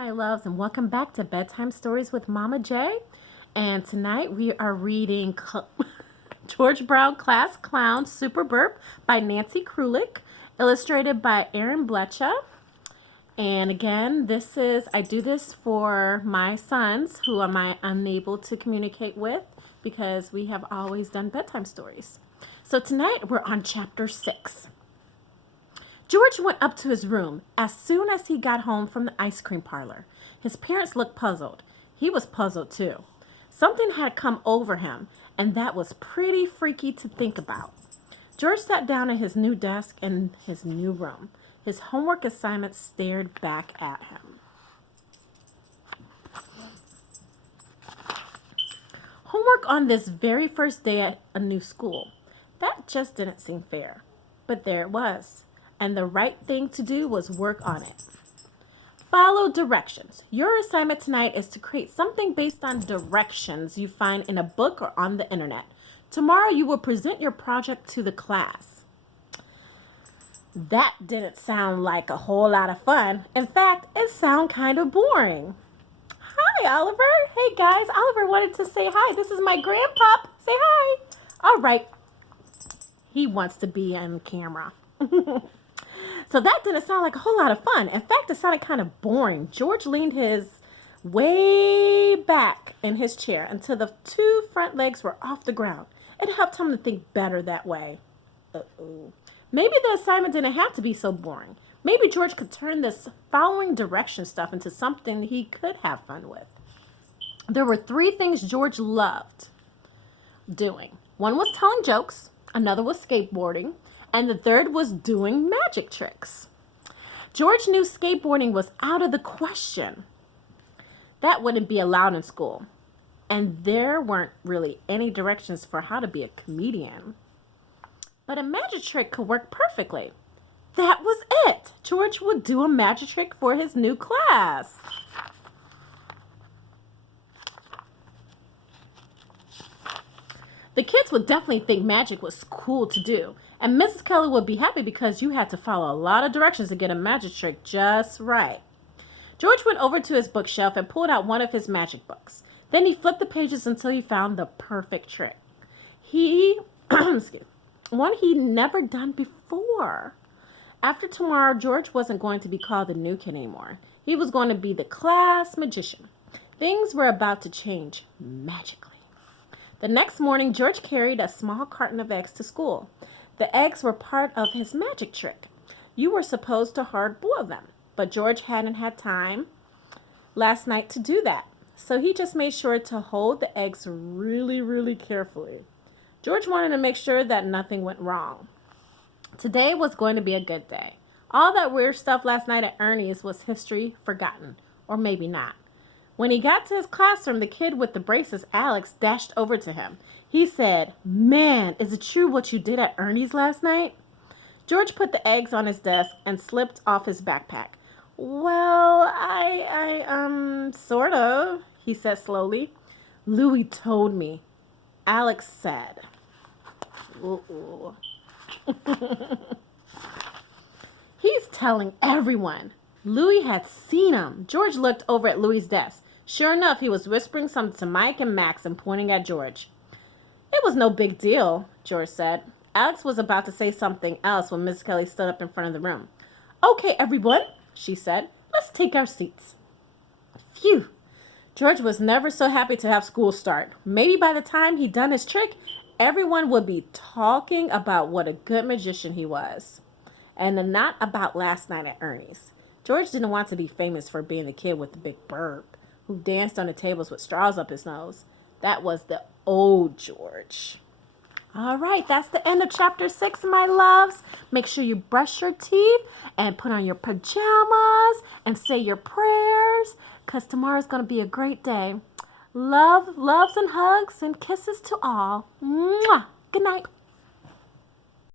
my loves, and welcome back to Bedtime Stories with Mama J. And tonight we are reading George Brown Class Clown Super Burp by Nancy Krulik, illustrated by Aaron Blecha. And again, I do this for my sons who am I unable to communicate with because we have always done bedtime stories. So tonight we're on chapter 6. George went up to his room as soon as he got home from the ice cream parlor. His parents looked puzzled. He was puzzled too. Something had come over him, and that was pretty freaky to think about. George sat down at his new desk in his new room. His homework assignment stared back at him. Homework on this very first day at a new school. That just didn't seem fair. But there it was. And the right thing to do was work on it. Follow directions. Your assignment tonight is to create something based on directions you find in a book or on the internet. Tomorrow you will present your project to the class. That didn't sound like a whole lot of fun. In fact, it sounded kind of boring. Hi, Oliver. Hey, guys. Oliver wanted to say hi. This is my grandpop. Say hi. All right. He wants to be on camera. So that didn't sound like a whole lot of fun. In fact, it sounded kind of boring. George leaned his way back in his chair until the two front legs were off the ground. It helped him to think better that way. Maybe the assignment didn't have to be so boring. Maybe George could turn this following direction stuff into something he could have fun with. There were 3 things George loved doing. One was telling jokes, another was skateboarding, and the third was doing magic tricks. George knew skateboarding was out of the question. That wouldn't be allowed in school. And there weren't really any directions for how to be a comedian. But a magic trick could work perfectly. That was it. George would do a magic trick for his new class. The kids would definitely think magic was cool to do. And Mrs. Kelly would be happy because you had to follow a lot of directions to get a magic trick just right. George went over to his bookshelf and pulled out one of his magic books. Then he flipped the pages until he found the perfect trick. One he'd never done before. After tomorrow, George wasn't going to be called the new kid anymore. He was going to be the class magician. Things were about to change magically. The next morning, George carried a small carton of eggs to school. The eggs were part of his magic trick. You were supposed to hard boil them, but George hadn't had time last night to do that. So he just made sure to hold the eggs really, really carefully. George wanted to make sure that nothing went wrong. Today was going to be a good day. All that weird stuff last night at Ernie's was history forgotten, or maybe not. When he got to his classroom, the kid with the braces, Alex, dashed over to him. He said, "Man, is it true what you did at Ernie's last night?" George put the eggs on his desk and slipped off his backpack. "Well, sort of," he said slowly. "Louis told me," Alex said. He's telling everyone. Louis had seen him. George looked over at Louis's desk. Sure enough, he was whispering something to Mike and Max and pointing at George. "It was no big deal," George said. Alex was about to say something else when Miss Kelly stood up in front of the room. "Okay, everyone," she said. "Let's take our seats." Phew! George was never so happy to have school start. Maybe by the time he'd done his trick, everyone would be talking about what a good magician he was. And not about last night at Ernie's. George didn't want to be famous for being the kid with the big burp who danced on the tables with straws up his nose. That was the old George. All right, that's the end of chapter 6, my loves. Make sure you brush your teeth and put on your pajamas and say your prayers because tomorrow's going to be a great day. Loves and hugs and kisses to all. Mwah! Good night.